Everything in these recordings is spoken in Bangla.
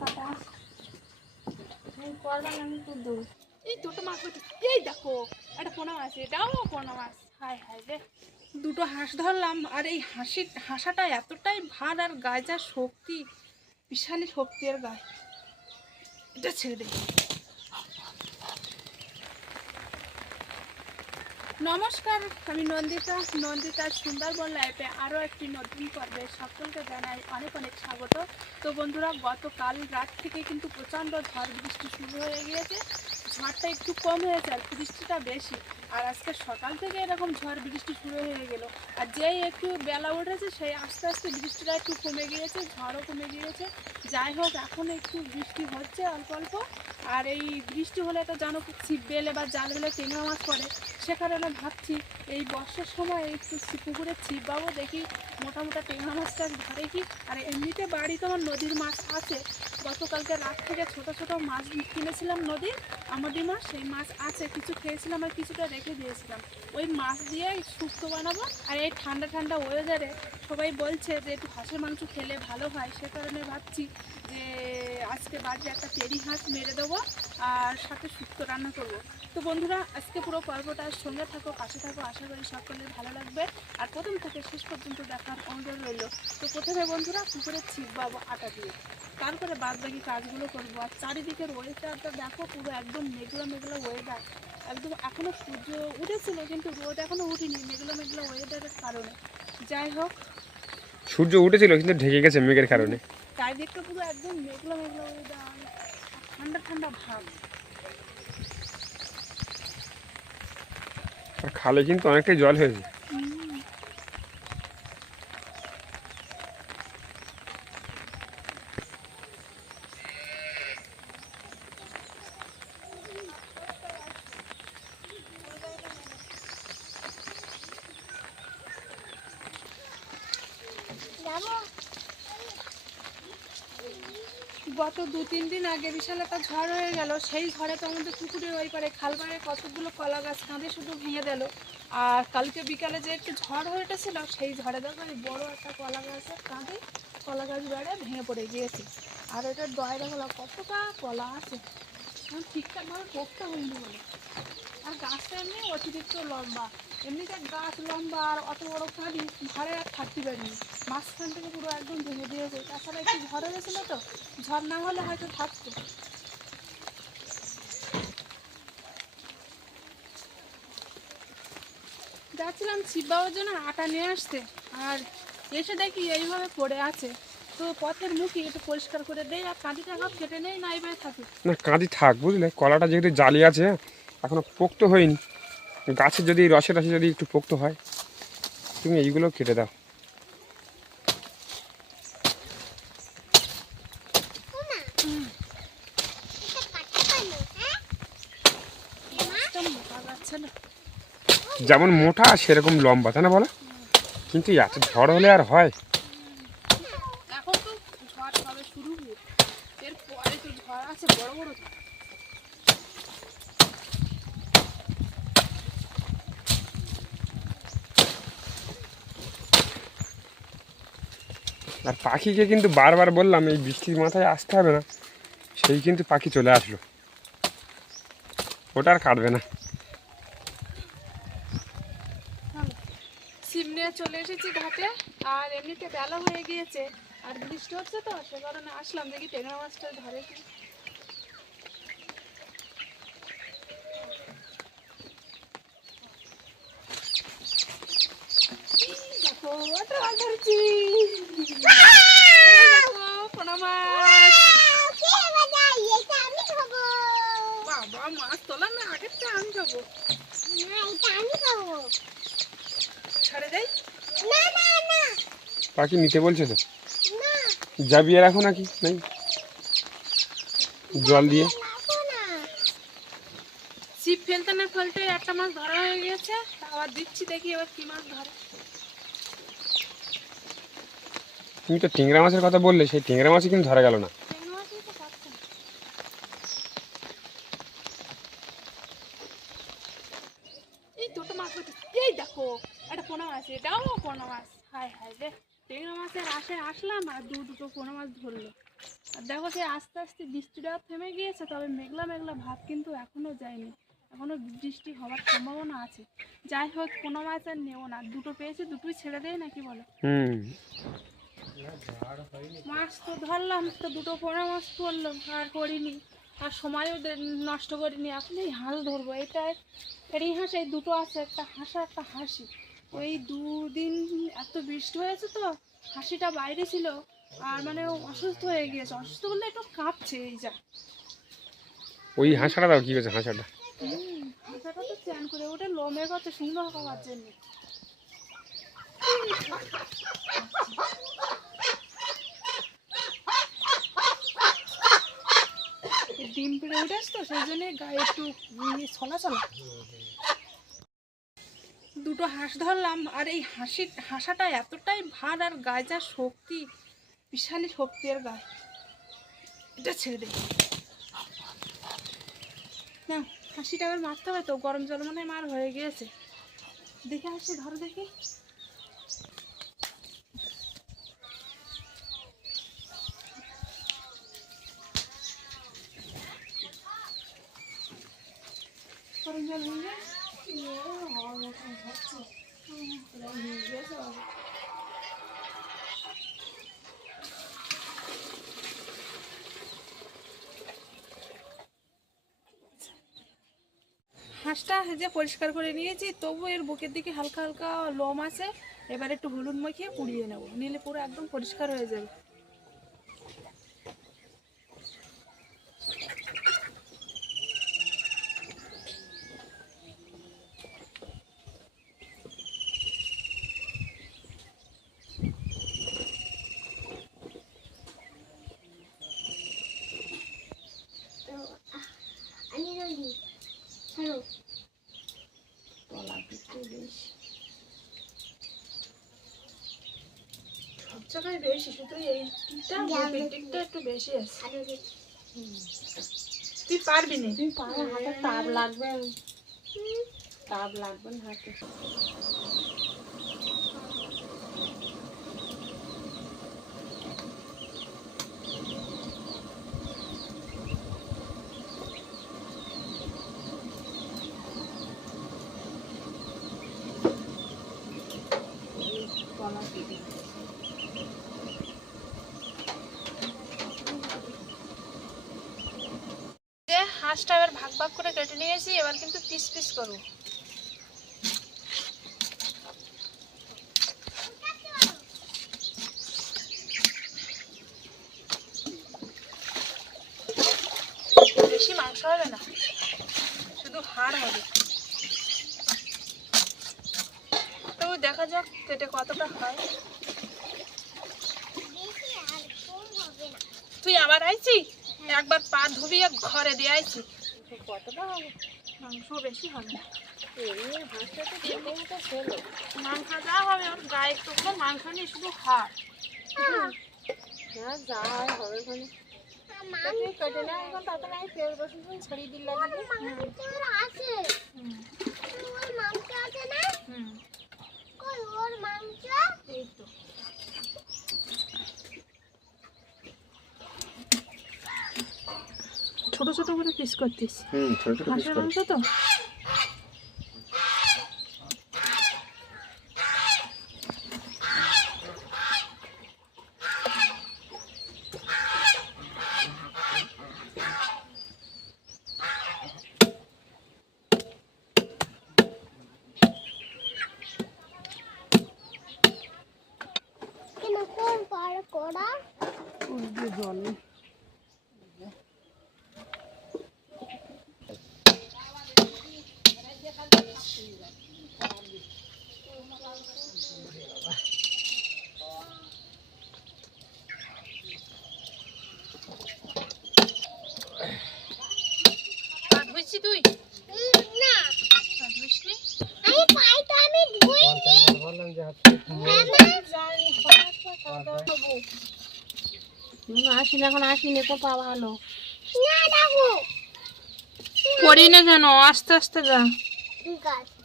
কাটা এই দুটো মাছ এই দেখো একটা পোনা মাছ, এটাও পোনা মাছ। হায় হায় রে, দুটো হাঁস ধরলাম আর এই হাঁসাটা এতটাই ভার আর গায়ে যা শক্তি, বিশালই শক্তি আর গায়ে। এটা ছেড়ে দে। নমস্কার, আমি নন্দিতার সুন্দরবন লাইফে আরও একটি নতুন পর্বে সকলকে জানাই অনেক অনেক স্বাগত। তো বন্ধুরা, গতকাল রাত থেকে কিন্তু প্রচণ্ড ঝড় বৃষ্টি শুরু হয়ে গিয়েছে। ঝড়টা একটু কম হয়েছে আর বৃষ্টিটা বেশি। আর আজকে সকাল থেকে এরকম ঝড় বৃষ্টি শুরু হয়ে গেল। আর যেই একটু বেলা উঠেছে সেই আস্তে আস্তে বৃষ্টিটা একটু কমে গিয়েছে, ঝড়ও কমে গিয়েছে। যাই হোক, এখন একটু বৃষ্টি হচ্ছে অল্প অল্প। আর এই বৃষ্টি হলে তো জানো ছিপ বেলে বা জাল বেলে টেঙা মাছ পড়ে। সে কারণে ভাবছি এই বর্ষার সময় একটু পুকুরে ছিপ পাবো, দেখি মোটা মোটা টেঙা মাছটা ধরে কি। আর এমনিতে বাড়িতে আমার নদীর মাছ আছে। গতকালকে রাত থেকে ছোট ছোট মাছ কিনেছিলাম নদীর, আমদি মাছ, সেই মাছ আছে। কিছু খেয়েছিলাম আর কিছুটা রেখে দিয়েছিলাম। ওই মাছ দিয়ে শুক্তো বানাবো। আর এই ঠান্ডা ঠান্ডা ওয়েদারে সবাই বলছে যে একটু হাঁসের মাংস খেলে ভালো হয়, সে কারণে ভাবছি যে আজকে বাড়িতে একটা টেরি হাঁস মেরে দেবো আর সাথে শুক্তো রান্না করবো। তো বন্ধুরা, আজকে পুরো পর্বটার সঙ্গে থাকো, পাশে থাকো, আশা করি সকলের ভালো লাগবে। আর প্রথম থেকে শেষ পর্যন্ত দেখার অনুরোধ রইল। তো প্রথমে বন্ধুরা পুকুরে ছিপ পাবো আটা দিয়ে, তারপরে বাদ বাকি কাজগুলো করবো। আর চারিদিকের ওয়েদারটা দেখো, পুরো একদম মেঘলা মেঘলা ওয়েদার। একদম এখনও সূর্য উঠেছিল কিন্তু রোদ এখনও উঠেনি, মেঘলা মেঘলা ওয়েদারের কারণে। যাই হোক, সূর্য উঠেছিল কিন্তু ঢেকে গেছে মেঘের কারণে। চারিদিকটা পুরো একদম মেঘলা মেঘলা ওয়েদার, ঠান্ডা ঠান্ডা ভাব। আর খালে কিন্তু অনেকটাই জল হয়েছে। গত 2-3 দিন আগে বিশাল একটা ঝড় হয়ে গেল। সেই ঝড়ে তো আমাদের পুকুরের ওই পারে খাল পাড়ে কতগুলো কলা গাছ কাঁধে শুধু ভেঙে দিল। আর কালকে বিকালে যে একটু ঝড় হয়েছিল, সেই ঝড়ে দেখো এই বড়ো একটা কলা গাছের কাঁধে কলা গাছ বেড়ে ভেঙে পড়ে গিয়েছে। আর এটার দয়রা হলো কতটা কলা আছে, ঠিকঠাকভাবে পোক্ত হয়নি বলে। আর গাছটা এমনি অতিরিক্ত লম্বা, এমনিতে গাছ লম্বা আর অত বড় কাঁদি ঝড়ে আর থাকতে পারিনি। মাঝখান থেকে পুরো একদম ভেঙে দিয়েছে। তাছাড়া একটু ঝড় হয়েছিল তো, ঝড় না হলে হয়তো থাকতো। যাচ্ছিলাম ছিপ বাবার জন্য আটা নিয়ে আসতে, আর এসে দেখি এইভাবে পড়ে আছে। তো পথের মুখে একটু পরিষ্কার করে দেয় আর কাঁদিটা সব কেটে নেই, না এইভাবে থাকে না, কাঁদি থাক, বুঝলে, কলাটা যেহেতু জালি আছে এখনো পোক্ত হয়নি। গাছে যদি রসে রসে যদি একটু পোক্ত হয়, তুমি এইগুলো কেটে দাও। যেমন মোটা সেরকম লম্বা, তাই না বলো? কিন্তু এত ঝড় হলে আর হয়? এখন তো ঝড় সবে শুরু, এরপরে তো ঝড় আছে বড় বড়। আর পাখিকে কিন্তু বারবার বললাম এই বৃষ্টির মাথায় আসতে হবে না, সেই কিন্তু পাখি চলে আসলো, ওটা আর কাটবে না। সিম নিয়ে চলে এসেছি ঘাটে। আর এমনিতে বেলা হয়ে গিয়েছে আর বৃষ্টি হচ্ছে তো, সে কারণে আসলাম দেখি টেঙা মাছটা ধরে কি। দেখো ওটা মাছ ধরছি, পোনা মাছ। বাবা, মাছ তোলা না, আগেরটা আমি খাবো। ছাড়ে দেয়। পাখি নিতে বলছে তো, যাবি আর এখন নাকি নেই জল দিয়ে? ছিপ ফেলতে না ফেলতে একটা মাছ ধরা হয়ে গেছে, আবার দিচ্ছি, দেখি এবার কি মাছ ধরে। তুমি তো টেংরা মাছের কথা বললে, সেই টেংরা মাছই কিন্তু ধরা গেল না। টেংরা মাছই তো পাচ্ছে না। এই দুটো মাছ হচ্ছে, এই দেখো একটা পোনা মাছ, এটাও পোনা মাছ। হায় হায় রে, টেংরা মাছের আশায় আসলাম আর দুটো পোনা মাছ ধরলো। আর দেখো যে আস্তে আস্তে বৃষ্টিটা থেমে গিয়েছে, তবে মেঘলা মেঘলা ভাব কিন্তু এখনো যায়নি, এখনো বৃষ্টি হওয়ার সম্ভাবনা আছে। যাই হোক, কোনো মাছ আর নেবো না, দুটো পেয়েছি দুটোই ছেড়ে দেয় নাকি বলো। মাছ তো ধরলাম, তো দুটো পোনা মাছ পড়লো, আর করিনি, আর সময়ও নষ্ট করিনি। এখন এই হাঁস ধরবো, এটাই এই হাঁস, এই দুটো আছে, একটা হাঁসা একটা হাসি। ওই দুদিন এত বৃষ্টি হয়েছে তো হাসিটা বাইরে ছিল, আর মানে ও অসুস্থ হয়ে গিয়েছে, অসুস্থ বললে একটু কাঁপছে এই যা। ওই হাঁসাটা দাও, কি করছে হাঁসাটা? হাঁসাটা তো চ্যান করে ওটা লোমের কথা সুন্দর হওয়ার জন্য। ডিম পেড়ে উঠেছ তো সেই জন্য গায়ে একটু ছলা ছলা। দুটো হাঁস ধরলাম, আর এই হাঁসাটা এতটাই ভার, আর গায়ে যা শক্তি, বিশালই শক্তি এর গায়ে। এটা ছেড়ে দে না, হাসিটা আবার মারতে হবে তো, গরম জল মনে হয় মার হয়ে গিয়েছে। দেখে হাসি ধরো দেখি। গরম জল মনে হওয়ার মতন হচ্ছে। হাঁসটা যে পরিষ্কার করে নিয়েছি, তবু এর বুকের দিকে হালকা হালকা লোম আছে। এবার একটু হলুদ মাখিয়ে পুড়িয়ে নেবো, নিলে পুরো একদম পরিষ্কার হয়ে যাবে। সব জায়গায় বেশি, শুধু এই দিকটা বুকের দিকটা একটু বেশি আছে। তুই পারবি না, তুই পারো, হাতে তাপ লাগবে, তাপ লাগবে না হাতে। হাঁসটা এবার ভাগ ভাগ করে কেটে নিয়েছি, এবার কিন্তু পিস পিস করবো। বেশি মাংস হবে না, শুধু হাড় হবে। তো দেখা যাক কেটে কতটা হয়। তুই আবার আইছি, একবার পা ধুবিয়ে ঘরে দিয়ে আইছি। কতটা হবে? মাংস বেশি হবে না, এমনি হাঁসটা তো ছোটো মতো ছিল। মাংস যা হবে ওর গায়ে একটু কোনো মাংস নেই, শুধু হাড়। হ্যাঁ, যা হয় হবে ওখানে। তুই কেটে না এখন, তাতে নাই পেঁয়াজ রসুন ছড়িয়ে দিলে এই তো ছোট ছোট করে পিস করতিস, ছোট ছোট পিস হাঁসের করে। মাংস তো। জল ধুইছি তুই না, ধুইসনি? আমি পাইতো আমি ধুইনি। আসিনি, এখন আসিনি তো পা ভালো। না দেখো, করি না কেন, আস্তে আস্তে যা। ঠিক আছে।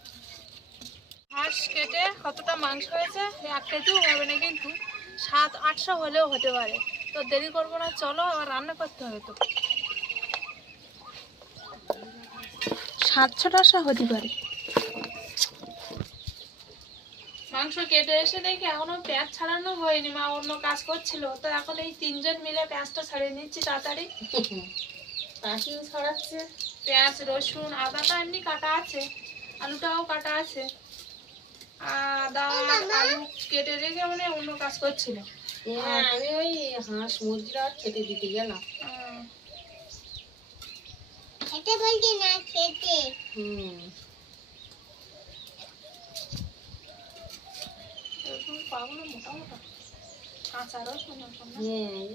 হাঁস কেটে কতটা মাংস হয়েছে, 1 কেজিও হবে না, কিন্তু 700-800 হলেও হতে পারে। তো দেরি করবো না, চলো আবার রান্না করতে হবে তো। 700-800 হতে পারে। মাংস কেটে এসে দেখি এখনো পেঁয়াজ ছাড়ানো হয়নি, মা অন্য কাজ করছিল, তো এখন এই 3 জন মিলে পেঁয়াজটা ছাড়িয়ে নিচ্ছি তাড়াতাড়ি। কাকিও ছড়াচ্ছে। পেঁয়াজ, রসুন, আদাটা এমনি কাটা আছে, আলুটাও কাটা আছে। আদা আলু কেটে রেখে মানে অন্য কাজ করছিল। হ্যাঁ, আমি ওই হাঁস মুরগিরা খেতে দিতে গেলাম। খেতে বলছি না, খেতে। রসুন পাবো না, মোটা মোটা কাঁচা রসুন। হ্যাঁ,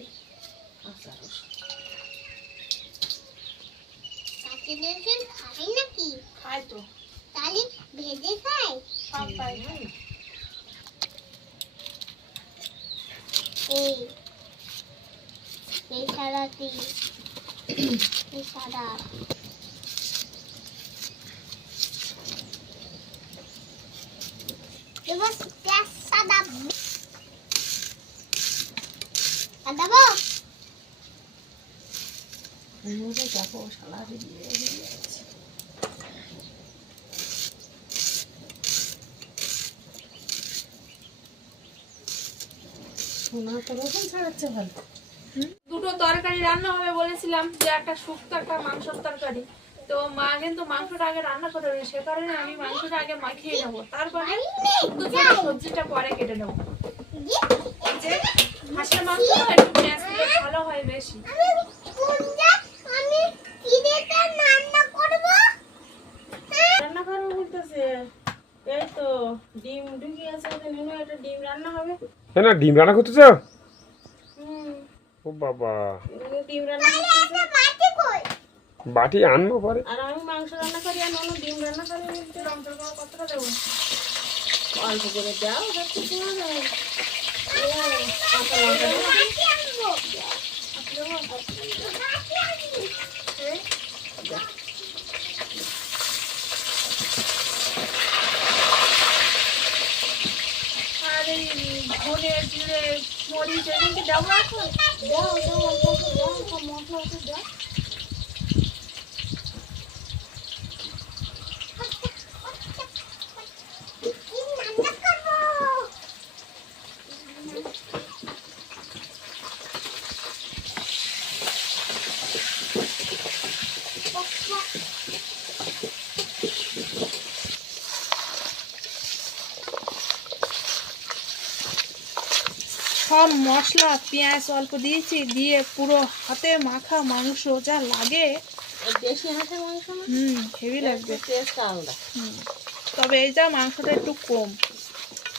কাঁচা রসুন। কাঁচা রসুন খাই নাকি? খাই তো, তাহলে ভেজে খাই। সব খাই। এই সাদাটি, এই সাদা। এবার পেঁয়াজ সাদা সাদাবো। দেখো সালাদে দিয়ে দিয়েছি। সোনা তো রসুন ছাড়াচ্ছে ভালো। দুটো তরকারি রান্না হবে বলেছিলাম, যে একটা শুক্তো একটা মাংসের তরকারি। তো মা কিন্তু মাংসটা আগে রান্না করে দেবে, সে কারণে আমি মাংসটা আগে মাখিয়ে নেবো, তারপরে শুক্তোর জন্য সবজিটা পরে কেটে নেবো। এই যে হাঁসের মাংস একটু পেঁয়াজ দিলে ভালো হয় বেশি। আমি কিনেটা রান্না করব। রান্না করবো বলতেছে, এই তো ডিম ঢুকি আছে, নুনু একটা ডিম রান্না হবে। হ্যাঁ না, ডিম রান্না করতে চাও? ও বাবা, ডিম রান্না করতেছে। মাটি কই? বাটি আনবো পরে। আর আমি মাংস রান্না করি, আর নুনু ডিম রান্না করে। বলতে লঙ্কার গুঁড়ো কতটা দেবো? অল্প করে দাও, হচ্ছে তোমার মাটি আনবো। আর এই ধনে জিরে মরিচ এগুলো কি দেবো এখন? দাও দাও, অল্প করে দাও, সব মশলা ওকে দাও। রান্না করব। সব মশলা পেঁয়াজ অল্প দিয়েছি, দিয়ে পুরো হাতে মাখা মাংস যা লাগে। এই দেশি হাঁসের মাংস না, হেভি লাগবে। টেস্ট আলাদা। তবে এই যা মাংসটা একটু কম।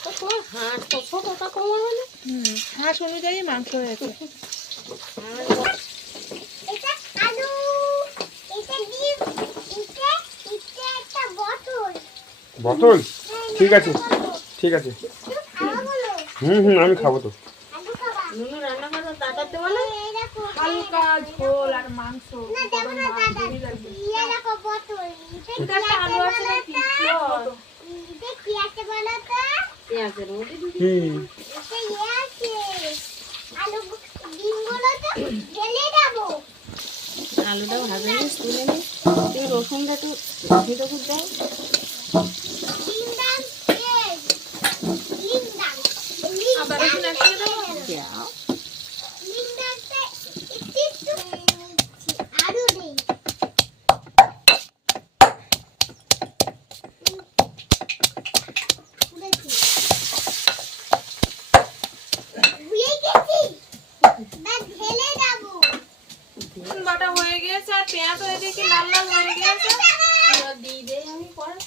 তো তোমার হাঁস তো ছোটটা কম হবে না? হাঁস অনুযায়ী মাংস হয়েছে। এটা আলু, এটা ডিম, এটা একটা বোতল। বোতল? ঠিক আছে, ঠিক আছে। খাওয়া হলো। আমি খাবো তো। আলু খাবা? নুনু রান্না করো, তাড়াতাড়ি বলো। এই দেখো। হালকা ঝোল আর মাংস, না দেবো গরম না ভাত দাদা। হেভি লাগবে। এই দেখো বোতল। এটা একটা আলু আছে নাকি? এটা কি আছে বলো তো? পেঁয়াজের মধ্যে ঢুকি। এটা আছে। আলু ডিমগুলো তো ঢেলে দেবো। আলুটা ভাজা নিয়ে তুলে নিই। তুমি রসুনটা একটু ভিতর করে দাও। ডিম ডাল পেঁয়াজ। ডিম ডাল। ডিম আবার রসুন একসঙ্গে দেবো? দাও। ডিম ডালটা একটু আলু দিই। ঢেলে দেবো। রসুন বাটা হয়ে গিয়েছে আর পেঁয়াজ হয়ে দেখি লাল লাল হয়ে গিয়েছে। দিয়ে দেই আমি পরে।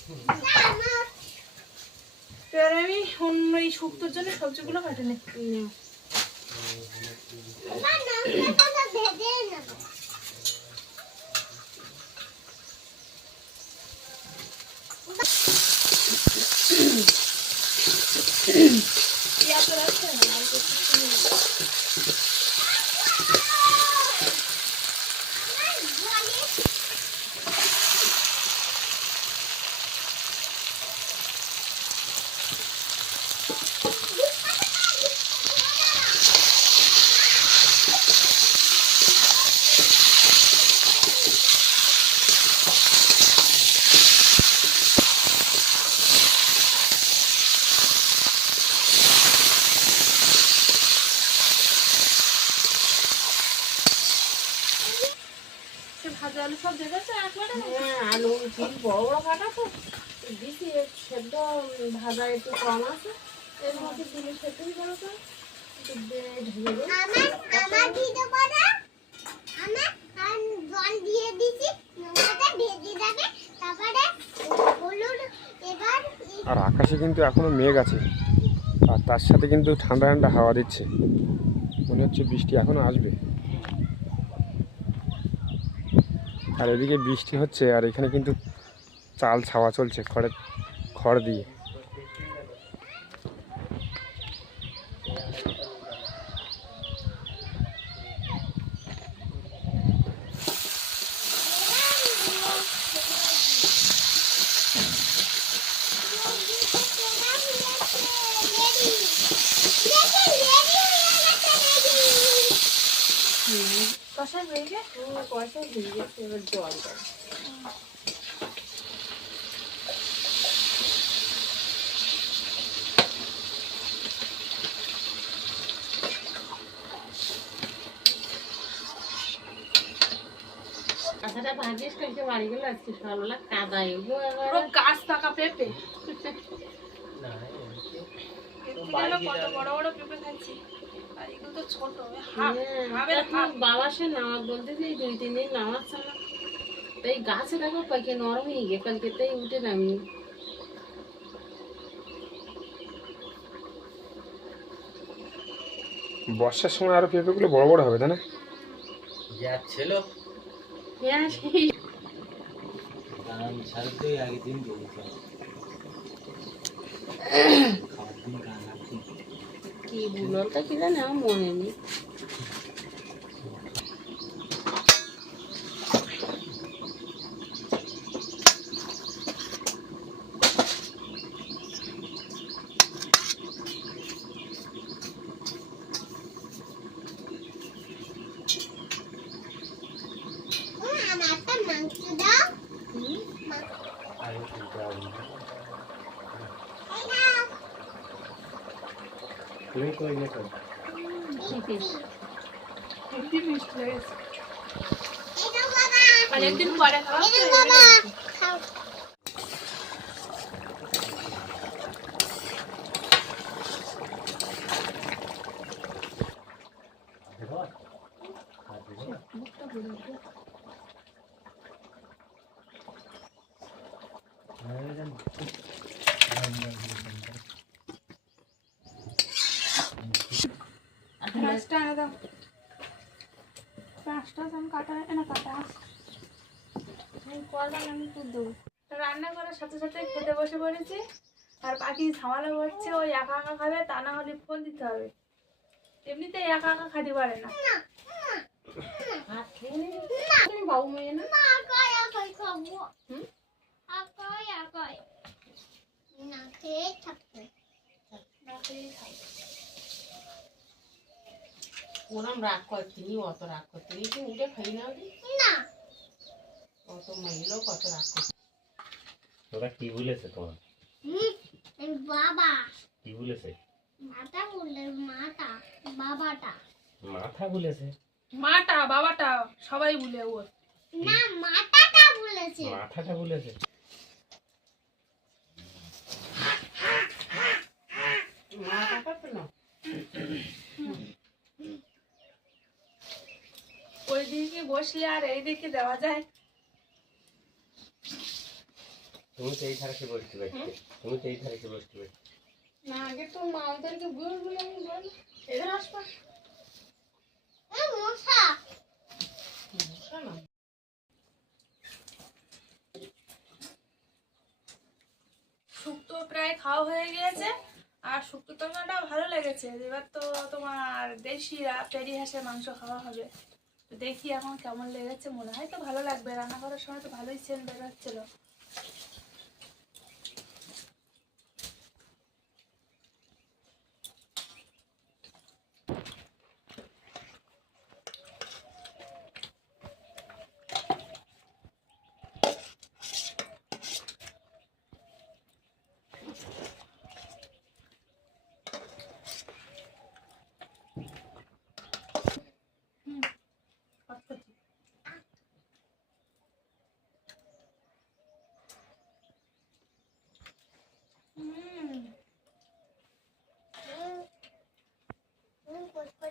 এবার আমি অন্য এই শুক্তোর জন্য সবজিগুলো কেটে নিই। ভেজে নেবো। পেঁয়াজ রাখছে না, আর কিছু নেই। আলু সব দেখেছে একবারে? হ্যাঁ, আলু পিস বড় বড় কাটা তো দিছি, সেদ্ধ ভাজা একটু কম আছে, এর মধ্যে দিলে সেদ্ধই করো তো একটু ঢেলে দিই। আমার দিতে পারে আমার আর জল দিয়ে দিছি নোংরাটা ভেজে যাবে তারপরে হলুদ এবার আর আকাশে কিন্তু এখনো মেঘ আছে, আর তার সাথে কিন্তু ঠান্ডা ঠান্ডা হাওয়া দিচ্ছে, মনে হচ্ছে বৃষ্টি এখনো আসবে। আর এদিকে বৃষ্টি হচ্ছে, আর এখানে কিন্তু চাল ছাওয়া চলছে খড় দিয়ে। কষাই হয়ে গে পয়সা দিয়ে গেছে, এবার জল দেয়। কাঁচাটা ভাজিস কালকে বাড়ি গেলে আজকে সকালবেলা কাদায় পুরো গাছ পাকা পেঁপে। কত বড় বড় পেঁপে খাচ্ছি, আর এগুলো তো ছোট বাবা সে নামাজ বলতেছে এই 2-3 দিন নামাচ্ছে না, তাই গাছে দেখো পাইকে নরম হয়ে গে, কালকে তাই উঠে নামি। বর্ষার সময় আরো পেঁপেগুলো বড় বড় হবে, তাই না? যাচ্ছিল হ্যাঁ সেই কারণ ছাড়তে আগের দিন বলেছিলাম খাওয়ার দিন কান্নার দিন কি বুলটা কি জানি আমার মনে নেই। আমার একটা মাংস দাও আগে তুলতে হবে এই নাও তুমি কই গেছো হেভি মিষ্টি লেগেছে। এই নাও বাবা অনেকদিন পরে খাওয়া এই নাও বাবা খাও দেখো আর দেখো মাছটা এনে দাও। মাছটা আমি কাটা এনে কাটা আমি তো দেবো। রান্না করার সাথে সাথে খেতে বসে পড়েছি, আর পাখি ঝামেলা করছে, ওই একা একা খাবে, তা না হলে ফোন দিতে হবে। এমনিতে একা একা খাতে পারে না। ভাত খেয়ে নিবি তুমি বাবু মেয়ে না? মা কই কই খাবো কই কই না খেয়ে থাকবে না খেয়েই খাবে। ওরম রাগ করছিনি, অত রাগ করছিনি, তুমি উঠে খাই নাও দি। না অত মহিলাও কত রাগ করছে। ওরা কি বলেছে তোমার এই বাবা কি বলেছে মাটা বললে মাটা বাবাটা মাথা বলেছে মাটা বাবাটা সবাই ভুলে ওর। না মাটাটা বলেছে মাথাটা বলেছে মা কাকা তো না ওই দিকে বসলে আর এই দিকে দেওয়া যায়। তুমি তো এই ধারে বসতে পারছো, তুমি তো এই ধারে বসতে পারছো। না আগে তো মা ওদেরকে বল বলে আমি বল এদের আসবা এই মশা না শুক্তো প্রায় খাওয়া হয়ে গিয়েছে, আর শুক্তো তরকারিটা ভালো লেগেছে। এবার তো তোমার দেশি পেরি হাঁসের মাংস খাওয়া হবে, তো দেখি এখন কেমন লেগেছে। মনে হয় তো ভালো লাগবে, রান্না করার সময় তো ভালোই সেন্ট বেরোচ্ছিল।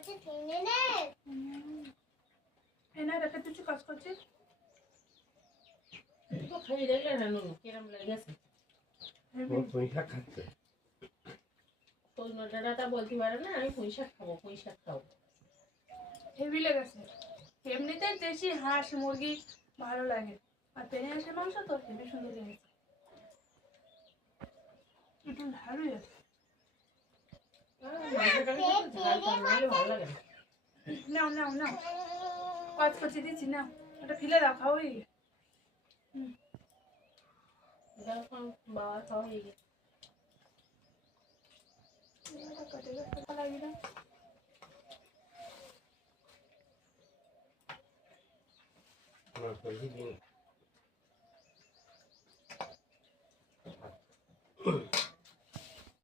করছে টেনে নে। এনে রেখে দিচ্ছি, কাজ করছিস। তো খাই দেখলে না নুন কিরম লেগেছে। ও পুঁই শাক খাচ্ছে। সজনা ডাঁটাটা বলতে পারে না আমি পুঁই শাক খাবো, পুঁই শাক খাবো। হেভি লেগেছে। এমনিতে দেশি হাঁস মুরগি ভালো লাগে, আর পেনে হাঁসের মাংস তো হেভি সুন্দর লেগেছে। একটু ভালোই আছে। মাংসটাকে একটু ঝাল কম নাহলে ভালো লাগে না। নাও নাও নাও, কাজ করছি দিচ্ছি, নাও ওটা ফেলে দাও, খাও। যখন বাবা খাওয়া হয়ে গেছে। আমার কইছি দিন